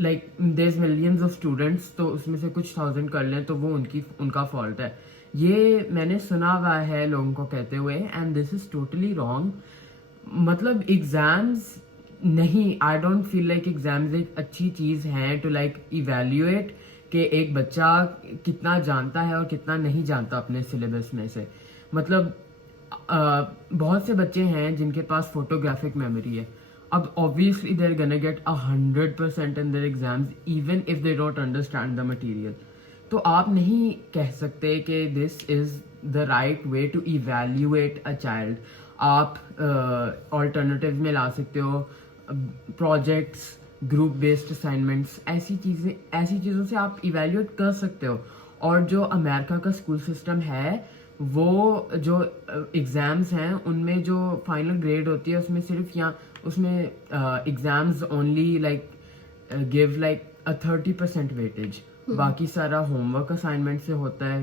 Like there is millions of students, تو اس میں سے کچھ 1000 کر لیں تو وہ ان کا فالٹ ہے. یہ میں نے سنا ہوا ہے لوگوں کو کہتے ہوئے, and this is totally wrong. مطلب ایگزامز نہیں, I don't feel like exams ایک اچھی چیز ہیں ٹو لائک ایویلیویٹ کہ ایک بچہ کتنا جانتا ہے اور کتنا نہیں جانتا اپنے سلیبس میں سے. مطلب بہت سے بچے ہیں جن کے پاس فوٹوگرافک میموری ہے. اب obviously they're gonna get 100% in their exams even if they don't understand the material. تو آپ نہیں کہہ سکتے کہ this is the right way to evaluate a child. آپ alternatives میں لا سکتے ہو projects, group based assignments, ایسی چیزوں سے آپ ایویلیویٹ کر سکتے ہو. اور جو امریکہ کا اسکول سسٹم ہے وہ جو ایگزامس ہیں ان میں جو فائنل گریڈ ہوتی ہے اس میں صرف اس میں exams only like give like 30% weightage, باقی سارا ہوم ورک اسائنمنٹ سے ہوتا ہے,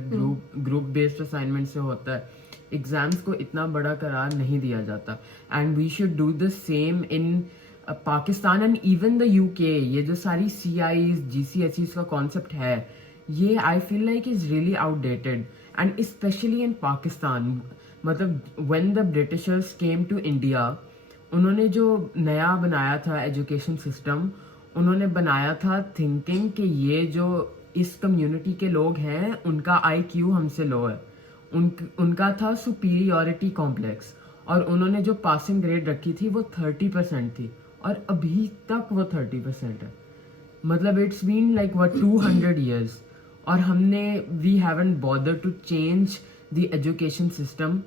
گروپ بیسڈ اسائنمنٹ سے ہوتا ہے. ایگزامس کو اتنا بڑا قرار نہیں دیا جاتا, and we should do the same in Pakistan and even the UK. یہ جو ساری CIs GCSEs کا کانسیپٹ ہے یہ I feel like is really outdated, and especially in Pakistan. مطلب when the Britishers came to India, انہوں نے جو نیا بنایا تھا ایجوکیشن سسٹم, انہوں نے بنایا تھا تھنکنگ کہ یہ جو اس کمیونٹی کے لوگ ہیں ان کا IQ ہم سے لو ہے, ان کا تھا سپیریورٹی کمپلیکس, اور انہوں نے جو پاسنگ گریڈ رکھی تھی وہ 30% تھی, اور ابھی تک وہ 30% ہے. مطلب اٹس بین لائک 200 years, اور ہم نے we haven't bother to change the education system.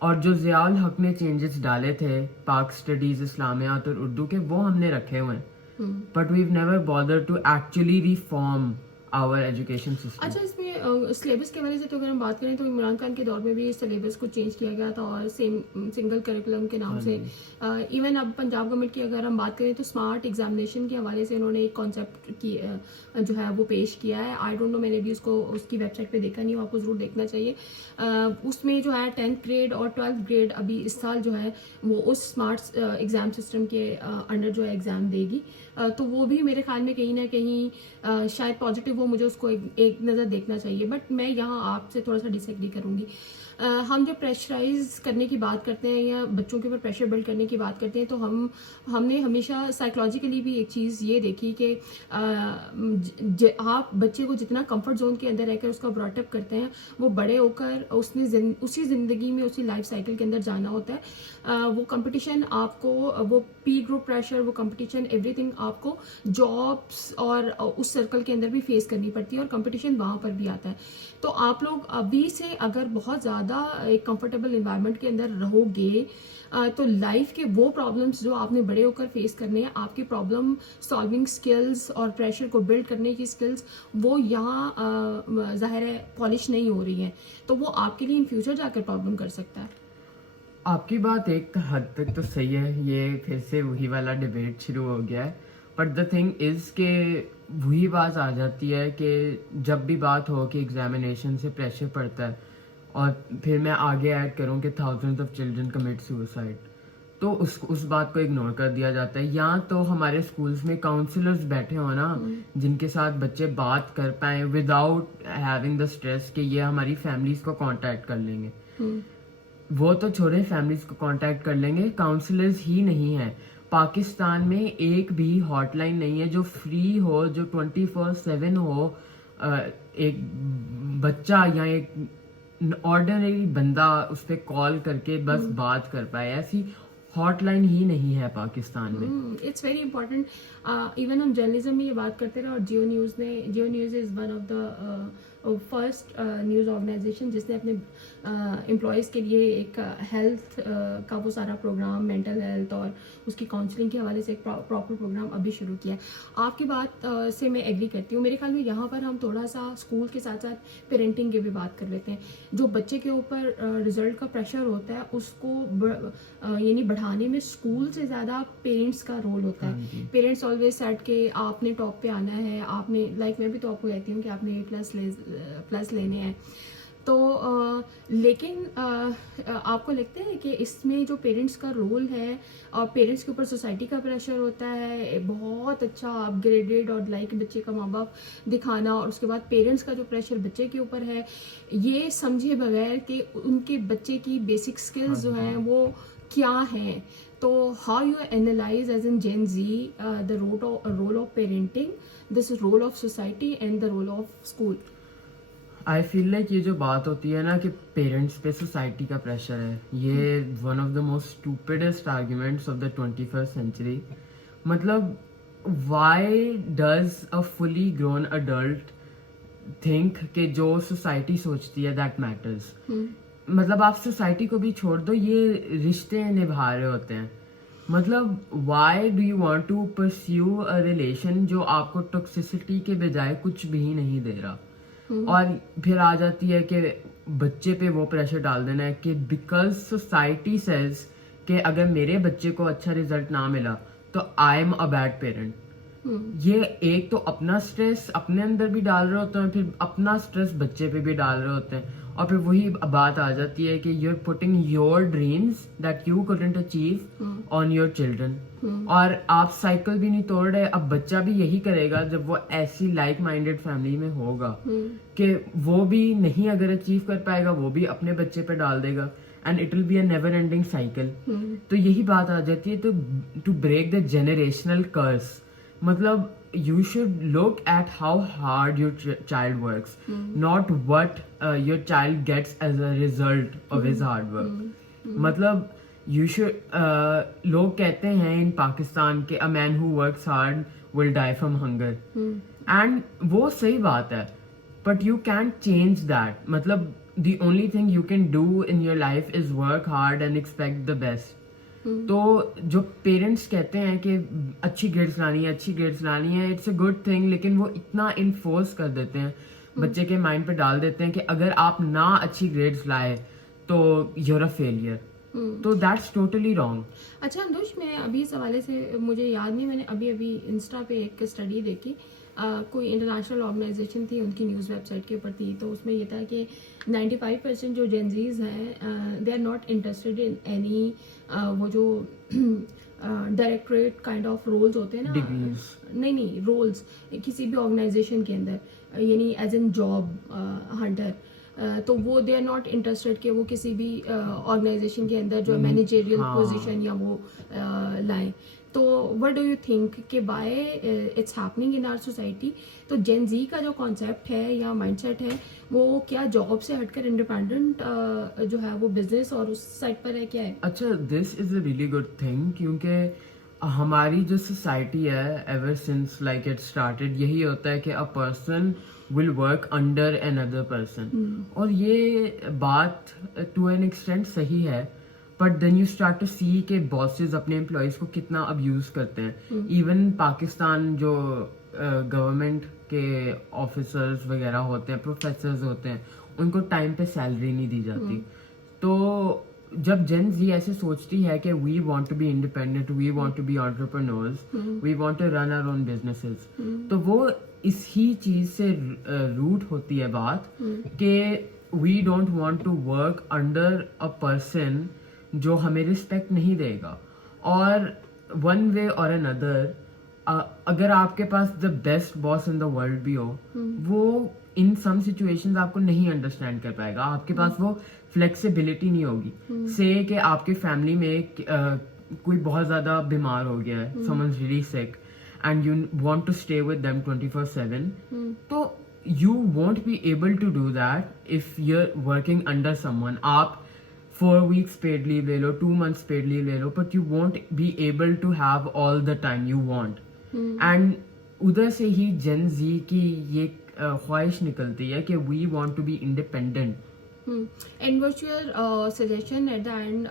اور جو ضیاء الحق نے چینجز ڈالے تھے پاک اسٹڈیز, اسلامیات اور اردو کے, وہ ہم نے رکھے ہوئے ہیں, but we've never bother to actually reform our education system. اچھا, اس میں سلیبس کے حوالے سے تو اگر ہم بات کریں تو عمران خان کے دور میں بھی سلیبس کو چینج کیا گیا تھا, اور سنگل کریکولم کے نام سے. ایون اب پنجاب گورنمنٹ کی اگر ہم بات کریں تو اسمارٹ ایگزامینیشن کے حوالے سے انہوں نے ایک کانسیپٹ کی جو ہے وہ پیش کیا ہے. آئی ڈونٹ نو, میں نے بھی اس کی ویب سائٹ پہ دیکھا نہیں, آپ کو ضرور دیکھنا چاہیے. اس میں جو ہے 10th گریڈ اور 12th گریڈ ابھی اس سال جو ہے وہ اس اسمارٹ ایگزام سسٹم کے انڈر جو ہے ایگزام دے گی. تو وہ بھی میرے خیال میں کہیں نہ کہیں شاید پازیٹیو ہو, مجھے اس کو ایک نظر دیکھنا چاہیے. بٹ میں یہاں آپ سے تھوڑا سا ڈس ایگری کروں گی. ہم جو پریشرائز کرنے کی بات کرتے ہیں یا بچوں کے اوپر پریشر بلڈ کرنے کی بات کرتے ہیں تو ہم نے ہمیشہ سائیکولوجیکلی بھی ایک چیز یہ دیکھی کہ آپ بچے کو جتنا کمفرٹ زون کے اندر رہ کر اس کا براٹ اپ کرتے ہیں, وہ بڑے ہو کر اسی زندگی میں اسی لائف سائیکل کے اندر جانا ہوتا ہے. وہ کمپٹیشن آپ کو, وہ پی گروپ پریشر, وہ کمپٹیشن ایوری تھنگ آپ کو جابس اور اس سرکل کے اندر بھی فیس کرنی پڑتی ہے, اور کمپٹیشن وہاں پر بھی آتا ہے. تو آپ لوگ ابھی سے اگر بہت زیادہ ایک کمفرٹیبل انوائرمنٹ کے اندر رہو گے تو لائف کے وہ پرابلمس جو آپ نے بڑے ہو کر فیس کرنے ہیں, آپ کی پرابلم سالونگ سکلز اور پریشر کو بلڈ کرنے کی سکلز, وہ یہاں ظاہر ہے پالش نہیں ہو رہی ہیں, تو وہ آپ کے لیے ان فیوچر جا کر پرابلم کر سکتا ہے. آپ کی بات ایک حد تک تو صحیح ہے, یہ پھر سے وہی والا ڈبیٹ شروع ہو گیا ہے. بٹ دا تھنگ از کہ وہی بات آ جاتی ہے کہ جب بھی بات ہو کہ ایگزامینیشن سے پریشر پڑتا ہے, اور پھر میں آگے ایڈ کروں کہ thousands of children commit suicide, تو اس بات کو اگنور کر دیا جاتا ہے. یا تو ہمارے اسکولس میں کاؤنسلرز بیٹھے ہوں نا, جن کے ساتھ بچے بات کر پائیں وداؤٹ ہیونگ دا اسٹریس کہ یہ ہماری فیملیز کو کانٹیکٹ کر لیں گے. وہ تو چھوڑے, فیملیز کو کانٹیکٹ کر لیں گے, کاؤنسلرز ہی نہیں ہیں. پاکستان میں ایک بھی ہاٹ لائن نہیں ہے جو فری ہو, جو 24/7 ہو, ایک بچہ یا ایک آرڈنری بندہ اس پہ کال کر کے بس بات کر پائے. ایسی ہاٹ لائن ہی نہیں ہے پاکستان میں. It's very important. ایون ہم جرنلزم میں یہ بات کرتے رہے, اور Geo News is one of the first news organisation جس نے اپنے امپلائیز کے لیے ایک ہیلتھ کا وہ سارا پروگرام, مینٹل ہیلتھ اور اس کی کاؤنسلنگ کے حوالے سے ایک پراپر پروگرام ابھی شروع کیا ہے. آپ کی بات سے میں ایگری کرتی ہوں. میرے خیال میں یہاں پر ہم تھوڑا سا اسکول کے ساتھ ساتھ پیرنٹنگ کی بھی بات کر لیتے ہیں. جو بچے کے اوپر رزلٹ کا پریشر ہوتا ہے اس کو یعنی بڑھانے میں اسکول سے زیادہ پیرنٹس کا رول ہوتا ہے. پیرنٹس آلویز سیٹ کہ آپ نے ٹاپ پہ آنا ہے, آپ نے, لائک میں بھی تو آپ کو کہتی ہوں کہ آپ نے A+ لینے ہیں. تو لیکن آپ کو لگتا ہے کہ اس میں جو پیرنٹس کا رول ہے اور پیرنٹس کے اوپر سوسائٹی کا پریشر ہوتا ہے بہت اچھا اپ گریڈیڈ اور لائک بچے کا ماں باپ دکھانا، اور اس کے بعد پیرنٹس کا جو پریشر بچے کے اوپر ہے، یہ سمجھے بغیر کہ ان کے بچے کی بیسک اسکلز جو ہیں وہ کیا ہیں؟ تو how you analyse as an Gen Z the role of parenting, this role of society and the role of school? I feel like یہ جو بات ہوتی ہے نا کہ پیرنٹس پہ سوسائٹی کا پریشر ہے، یہ one of the most stupidest arguments of the 21st century. مطلب why does a fully grown adult think کہ جو سوسائٹی سوچتی ہے دیٹ میٹرز؟ مطلب آپ سوسائٹی کو بھی چھوڑ دو، یہ رشتے نبھا رہے ہوتے ہیں. مطلب why do you want to perceive a relation جو آپ کو ٹاکسیسٹی کے بجائے کچھ بھی نہیں دے رہا؟ اور پھر آ جاتی ہے کہ بچے پہ وہ پریشر ڈال دینا ہے کہ بیکاز سوسائٹی سیز کہ اگر میرے بچے کو اچھا رزلٹ نہ ملا تو I am a bad parent. یہ ایک تو اپنا اسٹریس اپنے اندر بھی ڈال رہے ہوتے ہیں، پھر اپنا اسٹریس بچے پہ بھی ڈال رہے ہوتے ہیں، اور پھر وہی بات آ جاتی ہے کہ you are putting your dreams that you couldn't achieve on your children. اور آپ سائیکل بھی نہیں توڑ رہے. اب بچہ بھی یہی کرے گا جب وہ ایسی لائک مائنڈیڈ فیملی میں ہوگا کہ وہ بھی نہیں اگر اچیو کر پائے گا وہ بھی اپنے بچے پہ ڈال دے گا، and it will be a never ending cycle. تو یہی بات آ جاتی ہے to break the generational curse. مطلب you should look at how hard your child works, not what your child gets as a result of his hard work. مطلب you should لوگ کہتے ہیں in پاکستان کہ a man who works hard will die from hunger, and وہ صحیح بات ہے, but you can't change that. مطلب the only thing you can do in your life is work hard and expect the best. تو جو parents کہتے ہیں کہ اچھی گریڈس لانی ہے اچھی گریڈس لانی ہے، اٹس اے گڈ تھنگ، لیکن وہ اتنا انفورس کر دیتے ہیں بچے کے مائنڈ پہ ڈال دیتے ہیں کہ اگر آپ نہ اچھی گریڈس لائے تو یو آر اے فیلئر. تو دیٹس ٹوٹلی رانگ. اچھا اندوش، میں ابھی اس حوالے سے مجھے یاد نہیں، میں نے ابھی انسٹا پہ ایک اسٹڈی دیکھی، کوئی انٹرنیشنل آرگنائزیشن تھی، ان کی نیوز ویب سائٹ کے اوپر تھی، تو اس میں یہ تھا کہ 95% جو جینزیز ہیں they are not interested in any وہ جو ڈائریکٹریٹ کائنڈ آف رولز ہوتے ہیں نا، نہیں رولز کسی بھی آرگنائزیشن کے اندر، یعنی ایز این جاب ہنٹر، تو وہ دے آر ناٹ انٹرسٹیڈ کہ وہ کسی بھی آرگنائزیشن کے اندر جو مینیجریل پوزیشن یا وہ لائیں. تو وٹ ڈو یو تھنک کہ by its happening in our society? تو جین زی کا جو کانسیپٹ ہے یا مائنڈ سیٹ ہے وہ کیا جاب سے ہٹ کر انڈیپینڈنٹ جو ہے وہ بزنس اور اس سائڈ پر ہے، کیا ہے؟ اچھا، this is a really good thing, کیونکہ ہماری جو سوسائٹی ہے ever since like it started یہی ہوتا ہے کہ a person will work under an other person. اور یہ بات ٹو این ایکسٹینٹ صحیح ہے، but then you start to see کہ باسز اپنے امپلائیز کو کتنا ابیوز کرتے ہیں. ایون پاکستان جو گورنمنٹ کے آفیسرز وغیرہ ہوتے ہیں، پروفیسرز ہوتے ہیں، ان کو ٹائم پہ سیلری نہیں دی جاتی. تو جب جین زی ایسے سوچتی ہے کہ we want to be independent, we want to be entrepreneurs, we want to run our own businesses, تو وہ اس ہی چیز سے روٹ ہوتی ہے بات کہ we don't want to work under a person جو ہمیں رسپیکٹ نہیں دے گا. اور ون وے اور اندر اگر آپ کے پاس the best boss in the world بھی ہو، وہ ان سم سچویشنز آپ کو نہیں انڈرسٹینڈ کر پائے گا. آپ کے پاس وہ فلیکسیبلٹی نہیں ہوگی. سے کہ آپ کے فیملی میں کوئی بہت زیادہ بیمار ہو گیا ہے، someone's really sick and you want to stay with them 24/7، تو you won't be able to do that if you are working under someone. آپ 4 weeks paid leave لے لو، 2 months paid leave لے لو، but you won't be able to have all the time you want. And ادھر سے ہی جن زی کی یہ خواہش نکلتی ہے کہ we want to be independent. And what's your suggestion at the end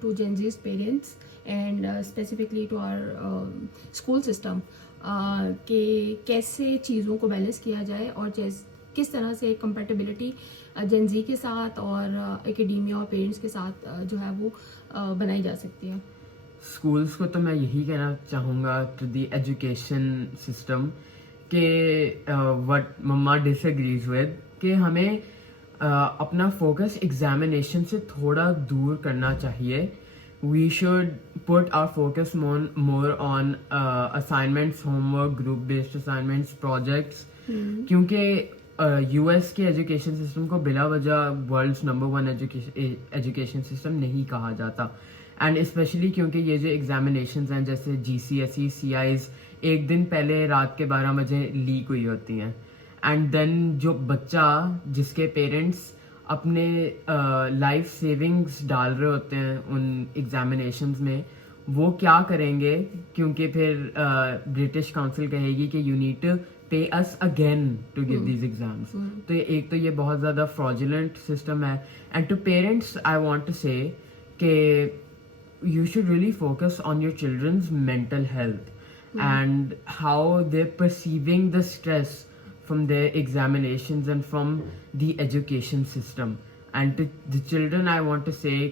to Gen Z's parents and specifically to our school system کہ کیسے چیزوں کو بیلنس کیا جائے اور کس طرح سے کمپیٹیبلٹی جین زی کے ساتھ اور اکیڈیمیا اور پیرنٹس کے ساتھ جو ہے وہ بنائی جا سکتی ہے؟ اسکولس کو تو میں یہی کہنا چاہوں گا ٹو دی ایجوکیشن سسٹم کہ وٹ مما ڈس ایگریز ود کہ ہمیں اپنا فوکس ایگزامینیشن سے تھوڑا دور کرنا چاہیے. We should put our focus more on assignments, homework, group based assignments, projects, کیونکہ یو ایس کے ایجوکیشن سسٹم کو بلا وجہ ورلڈس نمبر 1 ایجوکیشن سسٹم نہیں کہا جاتا. اینڈ اسپیشلی کیونکہ یہ جو ایگزامینیشنز ہیں جیسے جی C S E, C Is, ایک دن پہلے رات کے 12 بجے لیک ہوئی ہوتی ہیں. اینڈ دین جو بچہ جس کے پیرنٹس اپنے لائف سیونگس ڈال رہے ہوتے ہیں ان ایگزامینیشنز میں, وہ کیا کریں گے, کیونکہ پھر برٹش کاؤنسل کہے گی کہ you need to pay us again to give these exams. تو ایک تو یہ بہت زیادہ fraudulent سسٹم ہے. And to parents I want to say کہ you should really focus on your children's mental health and how they're perceiving the stress from their examinations and from the education system. And to the children I want to say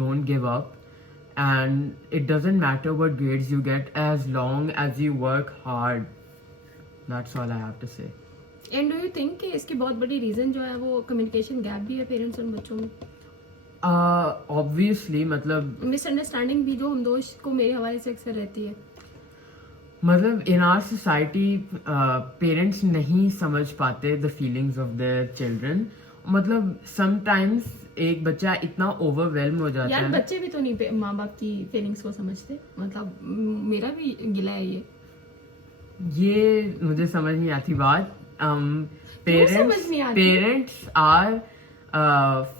don't give up, and it doesn't matter what grades you get as long as you work hard. That's all I have to say. And do you think کہ اس کی بہت بڑی reason جو ہے وہ communication gap بھی ہے parents اور بچوں میں؟ Obviously مطلب مس انڈرسٹینڈنگ بھی جو ہم دوست کو میرے حوالے سے اکثر رہتی ہے. مطلب ان آر سوسائٹی پیرنٹس نہیں سمجھ پاتے the feelings of their children. مطلب سم ٹائمس ایک بچہ اتنا اوور ویلم ہو جاتا ہے. یار بچے بھی تو نہیں ماں باپ کی فیلنگس کو سمجھتے. مطلب میرا بھی گلا ہے یہ مجھے سمجھ نہیں آتی بات. پیرنٹس آر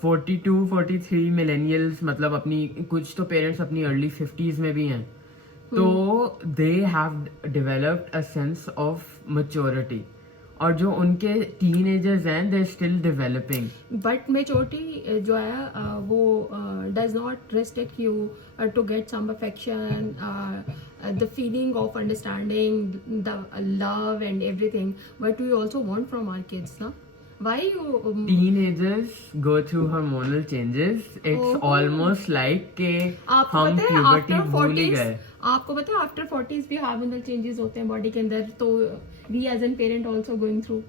42-43 ملینیلس, مطلب اپنی کچھ تو پیرنٹس اپنی ارلی 50s میں بھی ہیں, تو they have developed a sense of maturity, اور جو ان کے ٹین ایجرز ہیں they still developing. But maturity جو ہے وہ does not restrict you to get some affection, the feeling of understanding, the love and everything, but we also want from our kids, na? Why you teenagers go through hormonal changes. It's almost like کہ ہم puberty بھول ہی گئے. آپ کو پتا ہے after 40s بھی hormonal changes ہوتے ہیں باڈی کے اندر, تو we as an parent also going through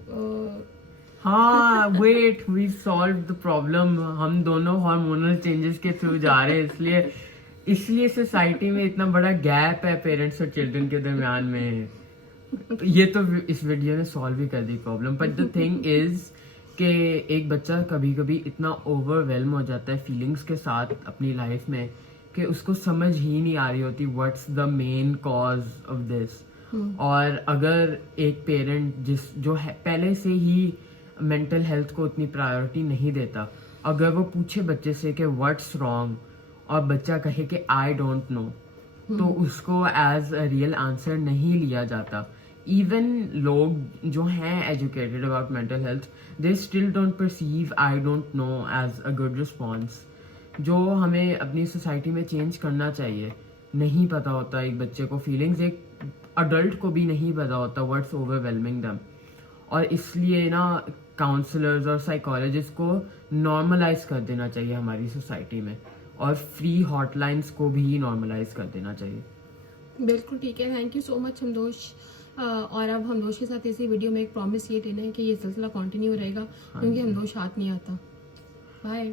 ہاں wait, we solved the problem. ہم دونوں ہارمونل چینجز کے تھرو جا رہے ہیں, اس لیے سوسائٹی میں اتنا بڑا گیپ ہے پیرنٹس اور چلڈرن کے درمیان میں. یہ تو اس ویڈیو نے سالو بھی کر the problem. But the thing is کہ ایک بچہ کبھی کبھی اتنا اوور ویلم ہو جاتا ہے فیلنگس کے ساتھ اپنی لائف میں کہ اس کو سمجھ ہی نہیں آ رہی ہوتی what's the main cause of this. اور اگر ایک پیرنٹ جو پہلے سے ہی مینٹل ہیلتھ کو اتنی پرائیورٹی نہیں دیتا, اگر وہ پوچھے بچے سے کہ واٹس رانگ اور بچہ کہے کہ آئی ڈونٹ نو, تو اس کو ایز اے ریئل آنسر نہیں لیا جاتا. ایون لوگ جو ہیں educated about mental health, they still don't perceive I don't know as a good response, جو ہمیں اپنی سوسائٹی میں چینج کرنا چاہیے. نہیں پتا ہوتا ایک بچے کو فیلنگز, ایک اڈلٹ کو بھی نہیں پتا ہوتا واٹس اوور ویلمنگ دم. اور اس لیے نا کاؤنسلرز اور سائیکالوجسٹ کو نارملائز کر دینا چاہیے ہماری سوسائٹی میں, اور فری ہاٹ لائنس کو بھی نارملائز کر دینا چاہیے. بالکل ٹھیک ہے, تھینک یو سو مچ ہمدوش. اور اب ہمدوش کے ساتھ اسی ویڈیو میں ایک پرومس یہ دینا ہے کہ یہ سلسلہ کنٹینیو رہے گا, کیونکہ ہمدوش ہاتھ نہیں آتا. بائے.